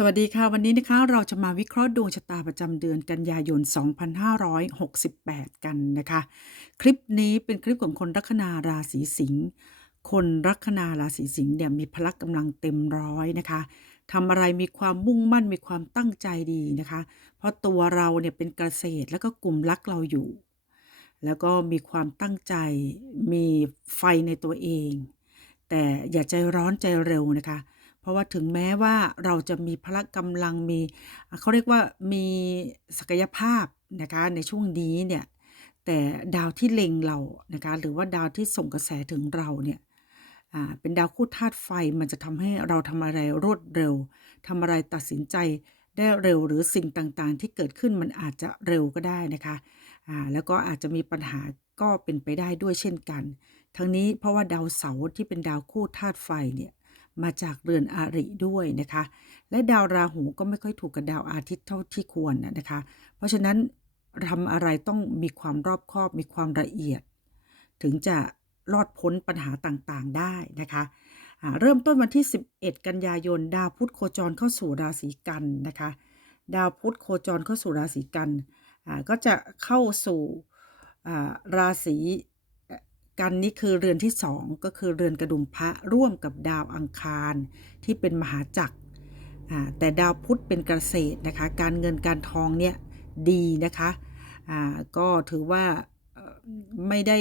สวัสดีค่ะ วันนี้นะคะเราจะมาวิเคราะห์ดวงชะตาประจำเดือนกันยายน 2568 กันนะคะ คลิปนี้เป็นคลิปของคนลัคนาราศีสิงห์คนลัคนาราศีสิงห์เนี่ยมีพละกำลังเต็มร้อยนะคะทำอะไรมีความมุ่งมั่นมีความตั้งใจดีนะคะ เพราะตัวเราเนี่ยเป็นเกษตรแล้วก็กลุ่มรักเราอยู่ แล้วก็มีความตั้งใจมีไฟในตัวเอง แต่อย่าใจร้อนใจเร็วนะคะเราะว่าถึงแม้ว่าเราจะมีพละกำลังมีเขาเรียกว่ามีศักยภาพนะคะในช่วงนี้เนี่ยแต่ดาวที่เล็งเรานะคะหรือว่าดาวที่ส่งกระแสถึงเราเนี่ยเป็นดาวคู่ธาตุไฟมันจะทำให้เราทำอะไรรวดเร็วทำอะไรตัดสินใจได้เร็วหรือสิ่งต่างๆ ที่เกิดขึ้นมันอาจจะเร็วก็ได้นะคะอ่าแล้วก็อาจจะมีปัญหาก็เป็นไปได้ด้วยเช่นกัน ทั้งนี้เพราะว่าดาวเสาร์ที่เป็นดาวคู่ธาตุไฟเนี่ย มาจากเรือนอาริด้วยนะคะ และดาวราหูก็ไม่ค่อยถูกกับดาวอาทิตย์เท่าที่ควรนะคะ เพราะฉะนั้นทำอะไรต้องมีความรอบคอบมีความละเอียด ถึงจะรอดพ้นปัญหาต่างๆได้นะคะเริ่มต้นวันที่ 11 กันยายน ดาวพุธโคจรเข้าสู่ราศีกันนะคะ ดาวพุธโคจรเข้าสู่ราศีกันก็จะเข้าสู่ราศี กันนี่คือเรือนที่สองก็คือเรือนกระดุมพระร่วมกับดาวอังคารที่เป็นมหาจักรแต่ดาวพุธเป็นเกษตรนะคะ การเงินการทองเนี่ยดีนะคะก็ถือว่าไม่ได้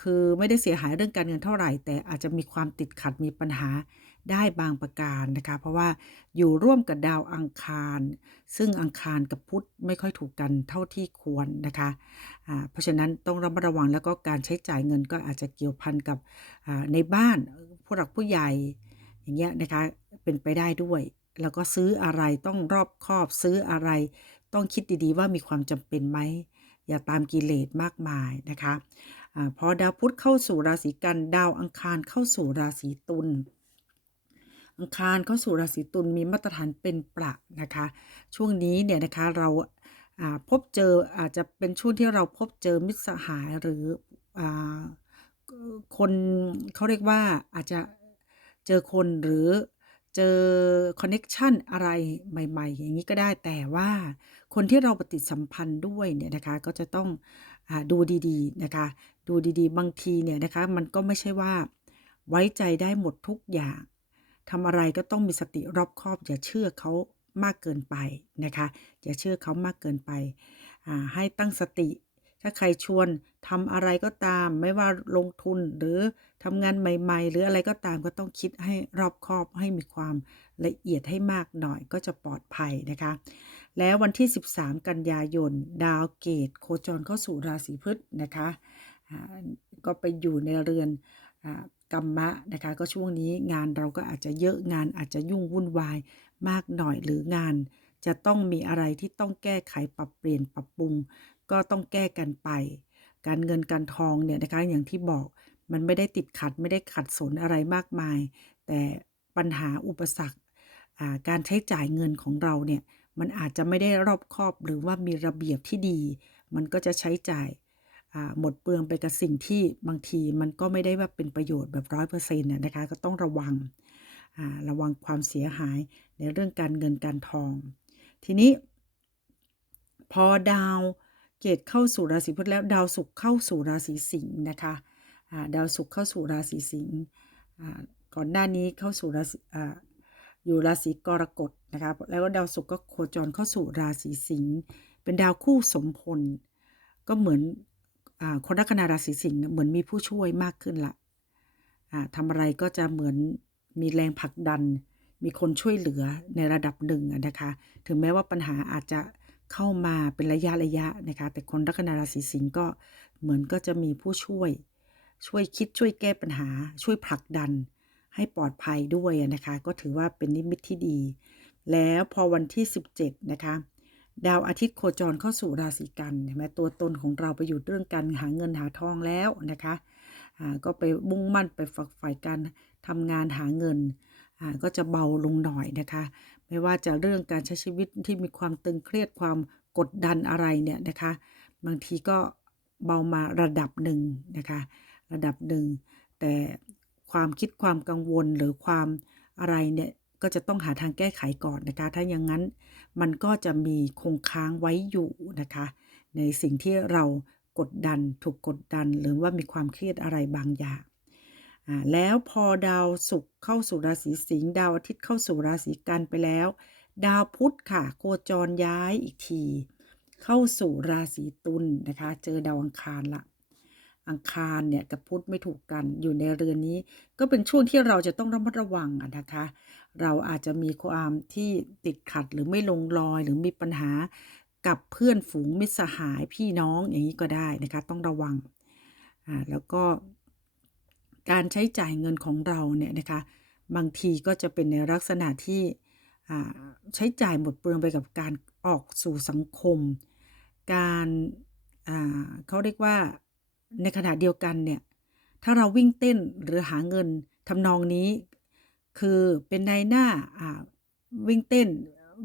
คือไม่ได้เสียหายเรื่องการเงินเท่าไหร่ แต่อาจจะมีความติดขัดมีปัญหา ได้บางประการนะคะ เพราะว่าอยู่ร่วมกับดาวอังคาร ซึ่งอังคารกับพุธไม่ค่อยถูกกันเท่าที่ควรนะคะอ่าเพราะฉะนั้นต้องระมัดระวังแล้วก็การใช้จ่ายเงินก็อาจจะเกี่ยวพันกับในบ้านผู้หลักผู้ใหญ่อย่างเงี้ยนะคะเป็นไปได้ด้วย แล้วก็ซื้ออะไรต้องรอบคอบซื้ออะไร ต้องคิดดีๆ ว่ามีความจำเป็นไหมอย่าตามกิเลสมากมายนะคะอาพอดาวพุธเข้าสู่ราศีกันดาวอังคารเข้าสู่ราศีตุล อังคารเข้าสู่ราศีตุลมีมาตรฐานเป็นประนะคะ ช่วงนี้เนี่ยนะคะเราพบเจออาจจะเป็นช่วงที่เราพบเจอมิตรสหายหรืออคนเขาเรียกว่าอาจจะเจอคนหรือเจอคอนเน็ชันอะไรใหม่ ๆ อย่างนี้ก็ได้แต่ว่าคนที่เราปฏิสัมพันธ์ด้วยเนี่ยนะคะก็จะต้องอดูดีๆนะคะ ดูดีๆ บางทีเนี่ยนะคะมันก็ไม่ใช่ว่าไว้ใจได้หมดทุกอย่าง ทำอะไรก็ต้องมีสติรอบคอบอย่าเชื่อเขามากเกินไปนะคะ อย่าเชื่อเขามากเกินไป ให้ตั้งสติ ถ้าใครชวนทำอะไรก็ตาม ไม่ว่าลงทุนหรือทำงานใหม่ ๆ หรืออะไรก็ตามก็ต้องคิดให้รอบคอบให้มีความละเอียดให้มากหน่อยก็จะปลอดภัยนะคะ แล้ววันที่ 13 กันยายน ดาวเกต โคจรเข้าสู่ราศีพฤษนะคะ ก็ไปอยู่ในเรือน กรรมะนะคะก็ช่วงนี้งานเราก็อาจจะเยอะงานอาจจะยุ่งวุ่นวายมากหน่อยหรืองาน จะต้องมีอะไรที่ต้องแก้ไขปรับเปลี่ยนปรับปรุง ก็ต้องแก้กันไป การเงินการทองเนี่ยนะคะอย่างที่บอกมันไม่ได้ติดขัดไม่ได้ขัดสนอะไรมากมาย แต่ปัญหาอุปสรรคการใช้จ่ายเงินของเราเนี่ยมันอาจจะไม่ได้รอบคอบหรือว่ามีระเบียบที่ดี มันก็จะใช้จ่าย หมดเปลืองไปกับสิ่งที่บางทีมันก็ไม่ได้ว่าเป็นประโยชน์แบบร้อยเปอร์เซ็นต์นะคะ ก็ต้องระวังระวังความเสียหายในเรื่องการเงินการทอง ทีนี้ พอดาวเกตเข้าสู่ราศีพฤษแล้วดาวศุกร์เข้าสู่ราศีสิงห์นะคะดาวศุกร์เข้าสู่ราศีสิงห์ก่อนหน้านี้เข้าสู่ราศีอยู่ราศีกรกฎนะคะแล้วก็ดาวศุกร์ก็โคจรเข้าสู่ราศีสิงห์เป็นดาวคู่สมพลก็เหมือน คนลัคนาราศีสิงห์เหมือนมีผู้ช่วยมากขึ้นละอ่าทำอะไรก็จะเหมือนมีแรงผลักดัน มีคนช่วยเหลือในระดับหนึ่งนะคะ ถึงแม้ว่าปัญหาอาจจะเข้ามาเป็นระยะระยะนะคะ แต่คนลัคนาราศีสิงห์ก็เหมือนก็จะมีผู้ช่วย ช่วยคิดช่วยแก้ปัญหา ช่วยผลักดัน ให้ปลอดภัยด้วยนะคะ ก็ถือว่าเป็นนิมิตที่ดี แล้วพอวันที่ 17 นะคะ ดาวอาทิตย์โคจรเข้าสู่ราศีกันเห็นไหมตัวตนของเราไปอยู่เรื่องการหาเงินหาทองแล้วนะคะอ่าก็ไปมุ่งมั่นไปฝักใฝ่การทำงานหาเงินก็จะเบาลงหน่อยนะคะ ไม่ว่าจะเรื่องการใช้ชีวิตที่มีความตึงเครียดความกดดันอะไรเนี่ยนะคะ บางทีก็เบามาระดับหนึ่งนะคะ ระดับหนึ่งแต่ความคิดความกังวลหรือความอะไรเนี่ย ก็จะต้องหาทางแก้ไขก่อนนะคะ ถ้าอย่างนั้นมันก็จะมีคงค้างไว้อยู่นะคะ ในสิ่งที่เรากดดันถูกกดดันหรือว่ามีความเครียดอะไรบางอย่างแล้วพอดาวศุกร์เข้าสู่ราศีสิงห์ดาวอาทิตย์เข้าสู่ราศีกันไปแล้ว ดาวพุธค่ะโคจรย้ายอีกที เข้าสู่ราศีตุลนะคะ เจอดาวอังคารละ อังคารเนี่ยกับพุธไม่ถูกกันอยู่ในเรือนนี้ ก็เป็นช่วงที่เราจะต้องระมัดระวังนะคะ เราอาจจะมีความที่ติดขัดหรือไม่ลงรอยหรือมีปัญหากับเพื่อนฝูงมิตรสหายพี่น้องอย่างนี้ก็ได้นะคะ ต้องระวังอ่าแล้วก็การใช้จ่ายเงินของเราเนี่ยนะคะบางทีก็จะเป็นในลักษณะที่อ่าใช้จ่ายหมดเปลืองไปกับการออกสู่สังคม การอ่าเขาเรียกว่า ในขณะเดียวกันเนี่ย ถ้าเราวิ่งเต้นหรือหาเงินทำนองนี้ คือเป็นนายหน้าวิ่งเต้น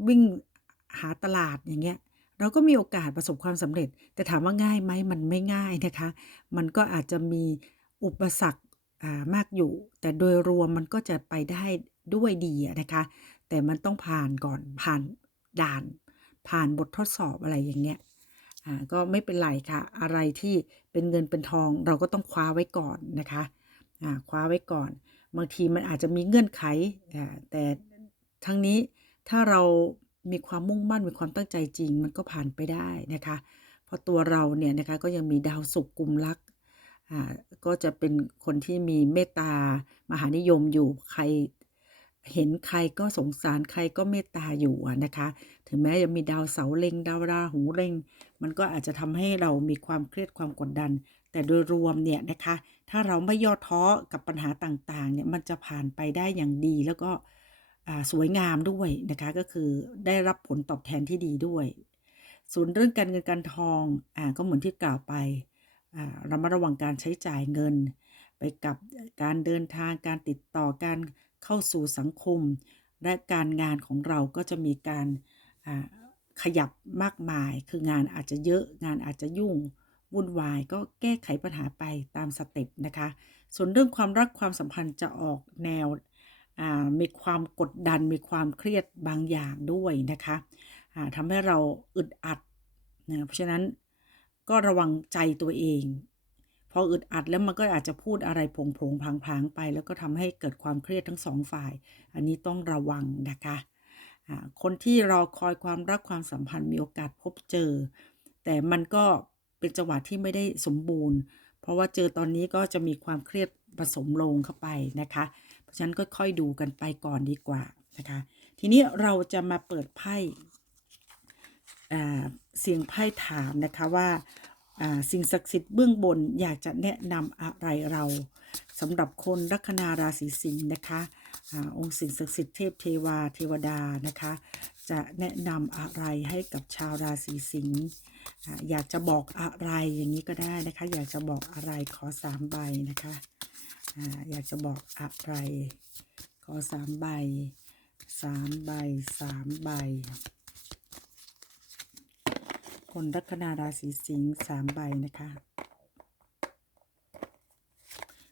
วิ่งหาตลาดอย่างเงี้ยเราก็มีโอกาสประสบความสำเร็จ แต่ถามว่าง่ายไหมมันไม่ง่ายนะคะ มันก็อาจจะมีอุปสรรคมากอยู่ แต่โดยรวมมันก็จะไปได้ด้วยดีนะคะ แต่มันต้องผ่านก่อนผ่านด่าน ผ่านบททดสอบอะไรอย่างเงี้ย ก็ไม่เป็นไรค่ะ อะไรที่เป็นเงินเป็นทองเราก็ต้องคว้าไว้ก่อนนะคะอ่าคว้าไว้ก่อน บางทีมันอาจจะมีเงื่อนไขอ่าแต่ทั้งนี้ถ้าเรามีความมุ่งมั่นมีความตั้งใจจริง มันก็ผ่านไปได้นะคะเพราะตัวเราเนี่ยนะคะก็ยังมีดาวศุกร์กุมลักอ่าก็จะเป็นคนที่มีเมตตามหานิยมอยู่ใคร เห็นใครก็สงสารใครก็เมตตาอยู่นะคะ ถึงแม้จะมีดาวเสาเล็งดาวราหูเล็ง มันก็อาจจะทำให้เรามีความเครียดความกดดัน แต่โดยรวมเนี่ยนะคะ ถ้าเราไม่ย่อท้อกับปัญหาต่างๆเนี่ยมันจะผ่านไปได้อย่างดีแล้วก็สวยงามด้วยนะคะ ก็คือได้รับผลตอบแทนที่ดีด้วย ส่วนเรื่องการเงินการทองอ่าก็เหมือนที่กล่าวไปอ่าระมัดระวังการใช้จ่ายเงิน ไปกับการเดินทางการติดต่อการ เข้าสู่สังคม และการงานของเราก็จะมีการขยับมากมาย คืองานอาจจะเยอะงานอาจจะยุ่งวุ่นวายก็แก้ไขปัญหาไปตามสเต็ปนะคะ ส่วนเรื่องความรักความสัมพันธ์จะออกแนวมีความกดดันมีความเครียดบางอย่างด้วยนะคะทำให้เราอึดอัดนะเพราะฉะนั้นก็ระวังใจตัวเอง พออึดอัดแล้วมันก็อาจจะพูดอะไรโผงๆพลางๆไป แล้วก็ทำให้เกิดความเครียดทั้งสองฝ่าย อันนี้ต้องระวังนะคะคนที่รอคอยความรักความสัมพันธ์มีโอกาสพบเจอ แต่มันก็เป็นจังหวะที่ไม่ได้สมบูรณ์ เพราะว่าเจอตอนนี้ก็จะมีความเครียดผสมลงเข้าไปนะคะ เพราะฉะนั้นก็ค่อยดูกันไปก่อนดีกว่านะคะ ทีนี้เราจะมาเปิดไพ่เสียงไพ่ถามนะคะว่า สิ่งศักดิ์สิทธิ์เบื้องบนอยากจะแนะนำอะไรเราสำหรับคนลัคนาราศีสิงห์นะคะอองค์สิ่งศักดิ์สิทธิ์เทพเทวาเทวดานะคะ จะแนะนำอะไรให้กับชาวราศีสิงห์อยากจะบอกอะไรอย่างนี้ก็ได้นะคะ อยากจะบอกอะไรขอสามใบนะคะอาอยากจะบอกอะไรขอสามใบสามใบสามใบ คนลัคนาราศีสิงห์สามใบนะคะ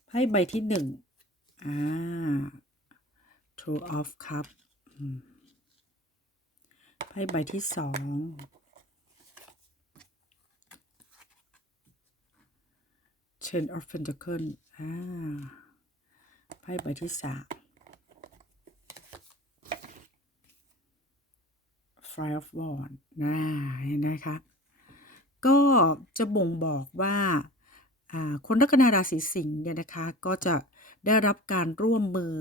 ไพ่ใบที่หนึ่งอ่า Two of Cup ไพ่ใบที่สอง Ten of Pentacles อ่า ไพ่ใบที่สาม Five of w a n d น่าเห็นไหมคะ ก็จะบ่งบอกว่าคนลัคนาราศีสิงห์เนี่ยนะคะก็จะได้รับการร่วมมือ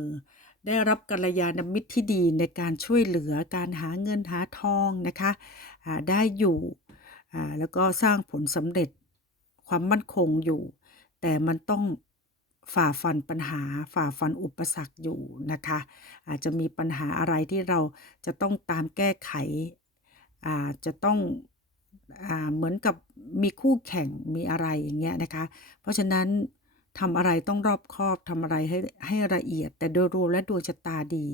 ได้รับกัลยาณมิตรที่ดีในการช่วยเหลือการหาเงินหาทองนะคะได้อยู่แล้วก็สร้างผลสำเร็จความมั่นคงอยู่ แต่มันต้องฝ่าฟันปัญหาฝ่าฟันอุปสรรคอยู่นะคะ อาจจะมีปัญหาอะไรที่เราจะต้องตามแก้ไขอาจะต้อง เหมือนกับมีคู่แข่งมีอะไรอย่างเงี้ยนะคะ เพราะฉะนั้นทำอะไรต้องรอบคอบทำอะไรให้ให้ละเอียด แต่โดยรวมและดวงชะตาดี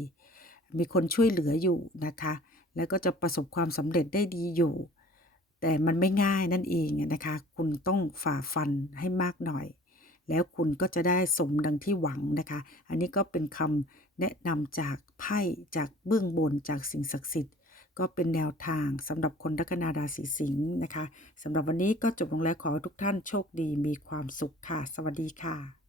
มีคนช่วยเหลืออยู่นะคะ แล้วก็จะประสบความสำเร็จได้ดีอยู่ แต่มันไม่ง่ายนั่นเองนะคะ คุณต้องฝ่าฟันให้มากหน่อย แล้วคุณก็จะได้สมดังที่หวังนะคะ อันนี้ก็เป็นคำแนะนำจากไพ่จากเบื้องบนจากสิ่งศักดิ์สิทธิ์ ก็เป็นแนวทางสำหรับคนลัคนาราศีสิงห์นะคะสำหรับวันนี้ก็จบลงแล้วขอให้ทุกท่านโชคดีมีความสุขค่ะ สวัสดีค่ะ